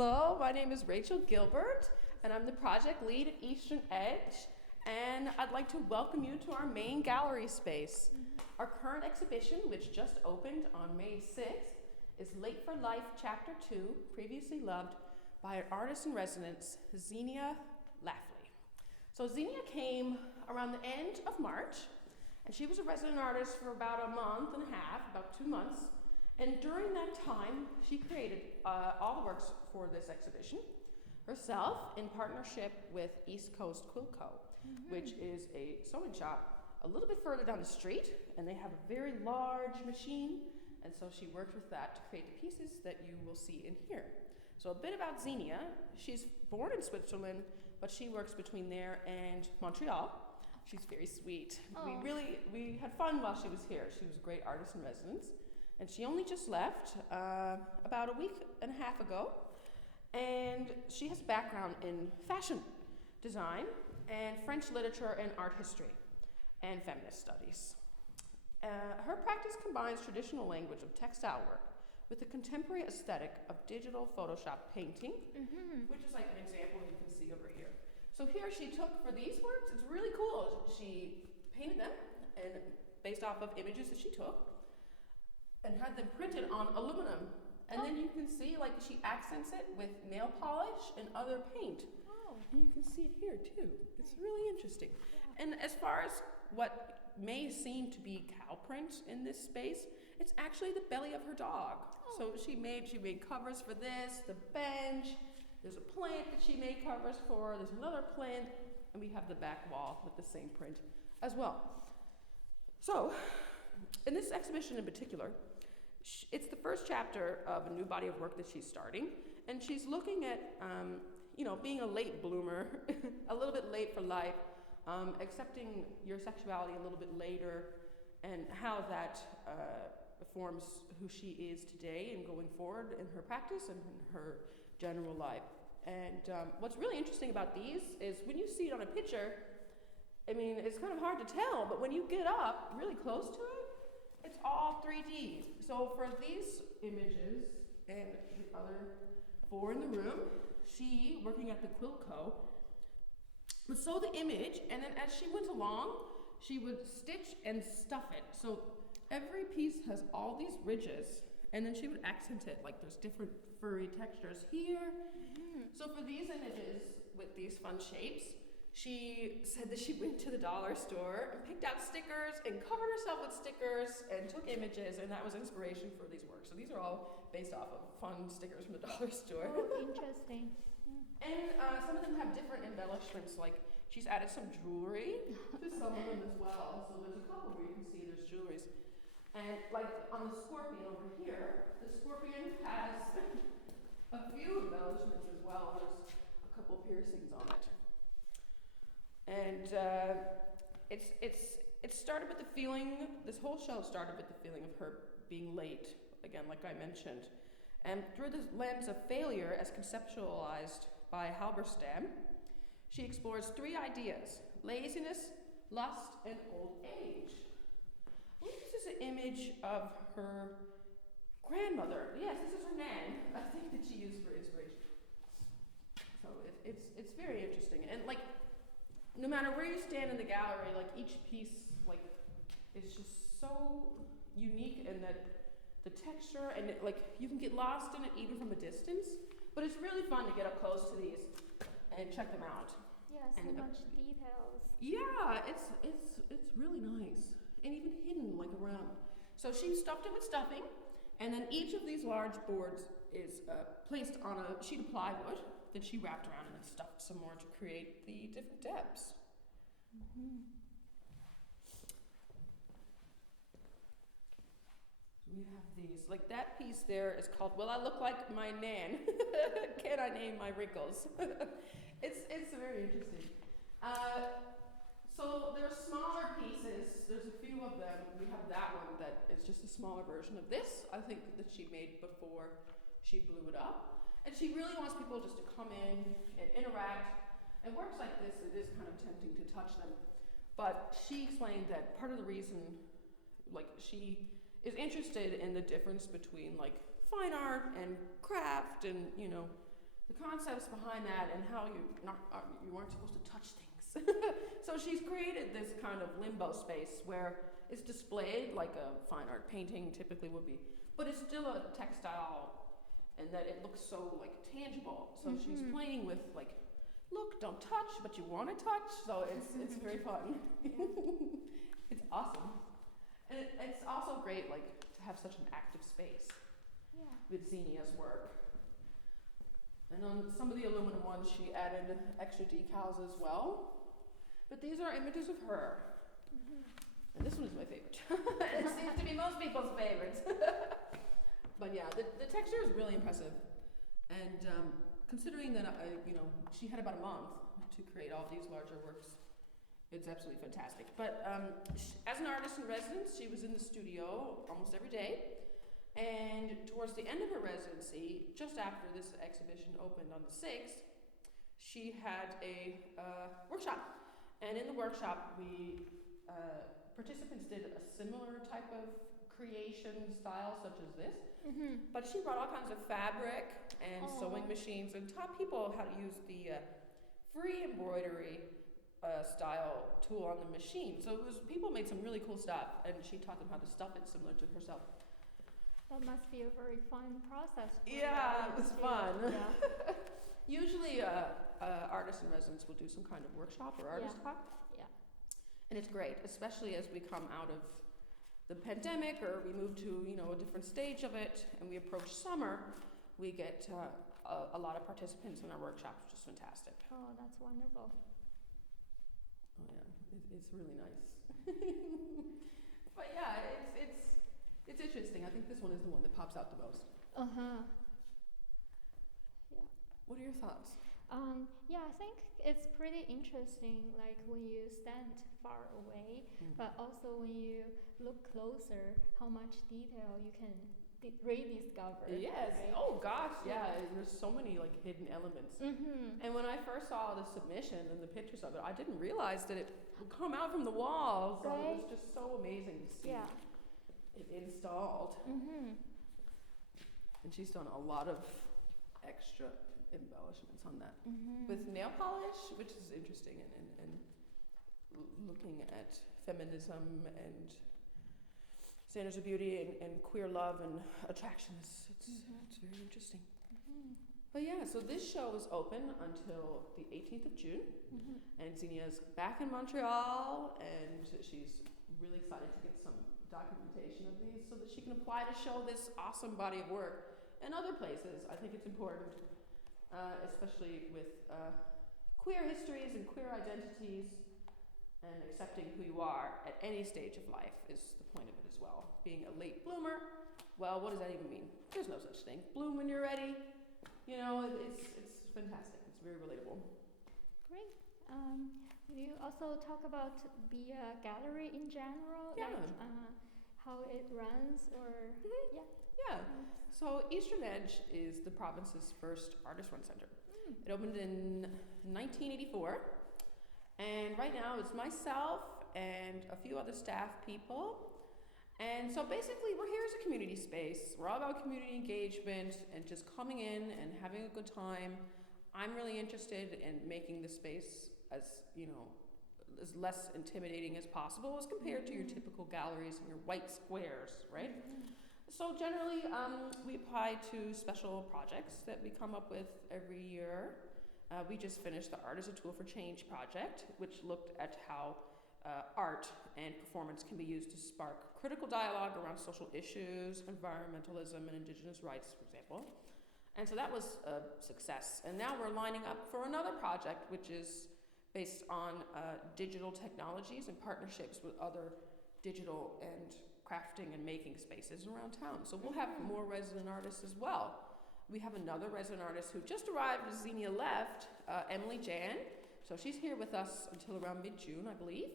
Hello, my name is Rachel Gilbert, and I'm the project lead at Eastern Edge, and I'd like to welcome you to our main gallery space. Our current exhibition, which just opened on May 6th, is Late for Life Chapter 2, Previously Loved, by an artist in residence, Xenia Laffely. So Xenia came around the end of March, and she was a resident artist for about a month and a half, about 2 months. And during that time, she created all the works for this exhibition herself in partnership with East Coast Quilt Co., which is a sewing shop a little bit further down the street, and they have a very large machine, and so she worked with that to create the pieces that you will see in here. So a bit about Xenia. She's born in Switzerland, but she works between there and Montreal. She's very sweet. Oh. We had fun while she was here. She was a great artist in residence. And she only just left about a week and a half ago. And she has a background in fashion design and French literature and art history and feminist studies. Her practice combines traditional language of textile work with the contemporary aesthetic of digital Photoshop painting, which is like an example you can see over here. So here she took, for these works, it's really cool. She painted them and based off of images that she took, and had them printed on aluminum. And then you can see, like, she accents it with nail polish and other paint. And you can see it here, too. It's really interesting. And as far as what may seem to be cow print in this space, it's actually the belly of her dog. So she made covers for this, the bench, there's a plant that she made covers for, there's another plant, and we have the back wall with the same print as well. So, in this exhibition in particular, it's the first chapter of a new body of work that she's starting, and she's looking at, being a late bloomer, a little bit late for life, accepting your sexuality a little bit later, and how that forms who she is today and going forward in her practice and in her general life. And what's really interesting about these is when you see it on a picture, I mean, it's kind of hard to tell, but when you get up really close to it, it's all 3D. So for these images and the other 4 in the room, she, working at the Quilt Co., would sew the image, and then as she went along, she would stitch and stuff it. So every piece has all these ridges, and then she would accent it, like there's different furry textures here. So for these images with these fun shapes, she said that she went to the dollar store and picked out stickers and covered herself with stickers and took images, and that was inspiration for these works. So these are all based off of fun stickers from the dollar store. Oh, interesting. And some of them have different embellishments, like she's added some jewelry to some of them as well. So there's a couple where you can see there's jewelries. And like on the scorpion over here, the scorpion has a few embellishments as well. There's a couple piercings on it. And it started with the feeling, this whole show started with the feeling of her being late, again, like I mentioned. And through the lens of failure as conceptualized by Halberstam, she explores 3 ideas: laziness, lust, and old age. Well, this is an image of her grandmother. Yes, this is her nan, I think, that she used for inspiration. So it's very interesting. And like, no matter where you stand in the gallery, like each piece, like, is just so unique in that the texture and it, like, you can get lost in it even from a distance. But it's really fun to get up close to these and check them out. Yeah, so much details. Yeah, it's really nice and even hidden like around. So she stuffed it with stuffing, and then each of these large boards is placed on a sheet of plywood that she wrapped around and then stuffed some more to create the different depths. We have these, like that piece there is called "Will I Look Like My Nan? Can I Name My Wrinkles?" It's very interesting. So there are smaller pieces. There's a few of them. We have that one that is just a smaller version of this, I think, that she made before she blew it up. And she really wants people just to come in and interact. And works like this, it is kind of tempting to touch them. But she explained that part of the reason, like, she is interested in the difference between, like, fine art and craft and, the concepts behind that and how you weren't supposed to touch things. So she's created this kind of limbo space where it's displayed like a fine art painting typically would be, but it's still a textile, and that it looks so like tangible. So she's playing with like, look, don't touch, but you want to touch. So it's very fun. It's awesome, and it's also great like to have such an active space with Xenia's work. And on some of the aluminum ones, she added extra decals as well. But these are images of her. And this one is my favorite. It seems to be most people's favorites. But yeah, the texture is really impressive. And considering that, she had about a month to create all these larger works, it's absolutely fantastic. But as an artist in residence, she was in the studio almost every day. And towards the end of her residency, just after this exhibition opened on the 6th, she had a workshop. And in the workshop, participants did a similar type of creation style, such as this. But she brought all kinds of fabric and sewing machines and taught people how to use the free embroidery style tool on the machine. So people made some really cool stuff, and she taught them how to stuff it similar to herself. That must be a very fun process. Yeah, it was fun. Yeah. Usually, artists in residence will do some kind of workshop or artist talk. Yeah. And it's great, especially as we come out of the pandemic or we move to, a different stage of it and we approach summer, we get a lot of participants in our workshops, which is fantastic. Oh, that's wonderful. Oh yeah, it's really nice. But yeah, it's interesting. I think this one is the one that pops out the most. Yeah. What are your thoughts? Yeah, I think it's pretty interesting, like when you stand far away, but also when you look closer, how much detail you can rediscover. Yes. Right? Oh gosh, yeah. There's so many like hidden elements. And when I first saw the submission and the pictures of it, I didn't realize that it would come out from the walls. So it was just so amazing to see it installed. And she's done a lot of extra embellishments on that with nail polish, which is interesting, and looking at feminism and standards of beauty and queer love and attractions. It's very interesting. But yeah, so this show is open until the 18th of June, and Xenia's back in Montreal, and she's really excited to get some documentation of these so that she can apply to show this awesome body of work in other places. I think it's important, especially with queer histories and queer identities, and accepting who you are at any stage of life is the point of it as well. Being a late bloomer, well, what does that even mean? There's no such thing. Bloom when you're ready. It's fantastic. It's very relatable. Great. Will you also talk about the gallery in general? Yeah. Like, how it runs or Yeah. So Eastern Edge is the province's first artist-run center. It opened in 1984, and right now it's myself and a few other staff people. And so basically we're here as a community space. We're all about community engagement and just coming in and having a good time. I'm really interested in making the space as less intimidating as possible as compared to your typical galleries and your white squares, right? So generally, we apply to special projects that we come up with every year. We just finished the Art as a Tool for Change project, which looked at how art and performance can be used to spark critical dialogue around social issues, environmentalism, and Indigenous rights, for example. And so that was a success. And now we're lining up for another project, which is based on digital technologies and partnerships with other digital and crafting and making spaces around town. So we'll have more resident artists as well. We have another resident artist who just arrived as Xenia left, Emily Jan. So she's here with us until around mid-June, I believe.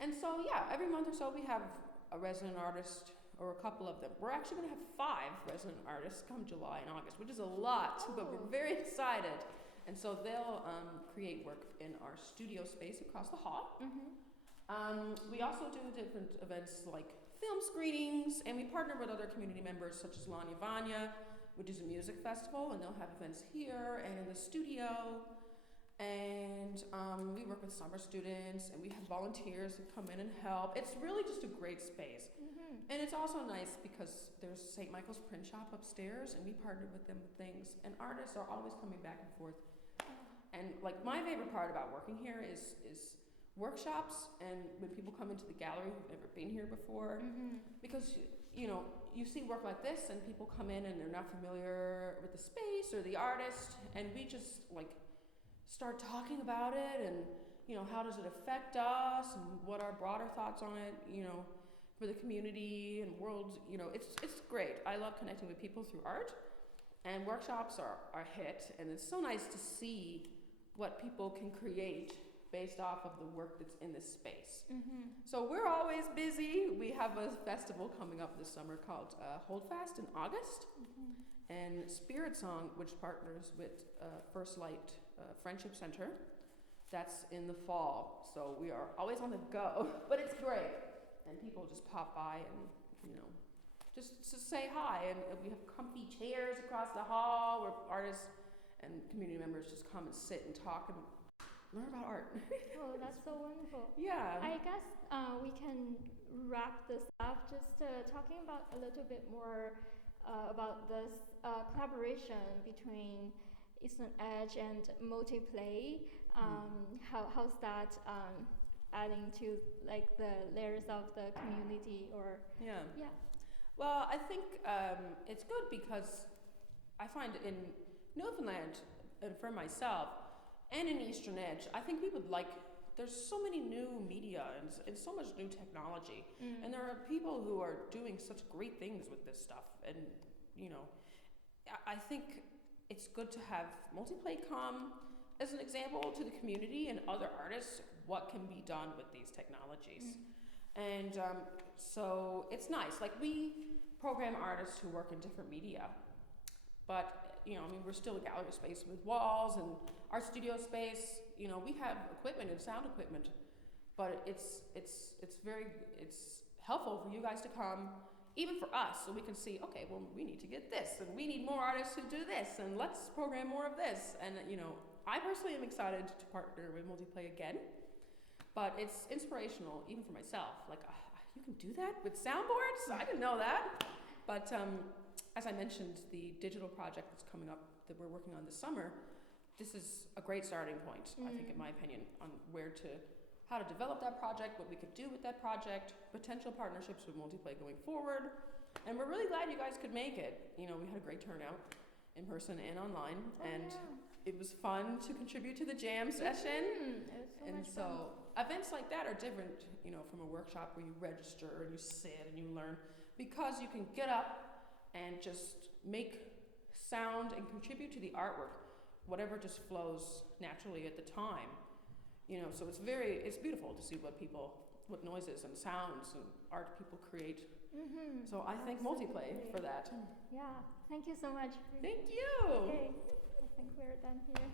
And so, yeah, every month or so we have a resident artist or a couple of them. We're actually going to have 5 resident artists come July and August, which is a lot, but we're very excited. And so they'll create work in our studio space across the hall. We also do different events like film screenings, and we partner with other community members such as Lanya Vanya, which is a music festival, and they'll have events here and in the studio. And we work with summer students, and we have volunteers that come in and help. It's really just a great space. And it's also nice because there's St. Michael's print shop upstairs, and we partnered with them with things. And artists are always coming back and forth. And like my favorite part about working here is workshops, and when people come into the gallery who've never been here before, because you know, you see work like this, and people come in and they're not familiar with the space or the artist, and we just like start talking about it, and you know, how does it affect us, and what are broader thoughts on it, you know, for the community and world. You know, it's great. I love connecting with people through art, and workshops are a hit, and it's so nice to see what people can create based off of the work that's in this space. So we're always busy. We have a festival coming up this summer called Hold Fast in August, and Spirit Song, which partners with First Light Friendship Center. That's in the fall. So we are always on the go, but it's great. And people just pop by and, you know, just to say hi. And we have comfy chairs across the hall where artists and community members just come and sit and talk and learn about art. Oh, that's so wonderful. Yeah. I guess we can wrap this up just talking about a little bit more about this collaboration between Eastern Edge and multiPLAY. How's that adding to like the layers of the community, or yeah. Well, I think it's good because I find in Newfoundland, and for myself, and in Eastern Edge, I think we would like, there's so many new media and so much new technology, and there are people who are doing such great things with this stuff, and you know, I think it's good to have multiPLAY come as an example to the community and other artists what can be done with these technologies. And so it's nice. Like, we program artists who work in different media, but you know, I mean, we're still a gallery space with walls, and our studio space, you know, we have equipment and sound equipment, but it's helpful for you guys to come, even for us, so we can see, okay, well, we need to get this, and we need more artists who do this, and let's program more of this. And you know, I personally am excited to partner with multiPLAY again, but it's inspirational even for myself. Like, you can do that with soundboards? I didn't know that. But as I mentioned, the digital project that's coming up that we're working on this summer, this is a great starting point, I think, in my opinion, on how to develop that project, what we could do with that project, potential partnerships with multiPLAY going forward. And we're really glad you guys could make it. You know, we had a great turnout in person and online, it was fun to contribute to the jam session. It was so much fun. Events like that are different, you know, from a workshop where you register and you sit and you learn, because you can get up and just make sound and contribute to the artwork, whatever just flows naturally at the time. You know, so it's beautiful to see what noises and sounds and art people create. So I thank multiPLAY for that. Yeah, thank you so much. Thank you. Okay, I think we're done here.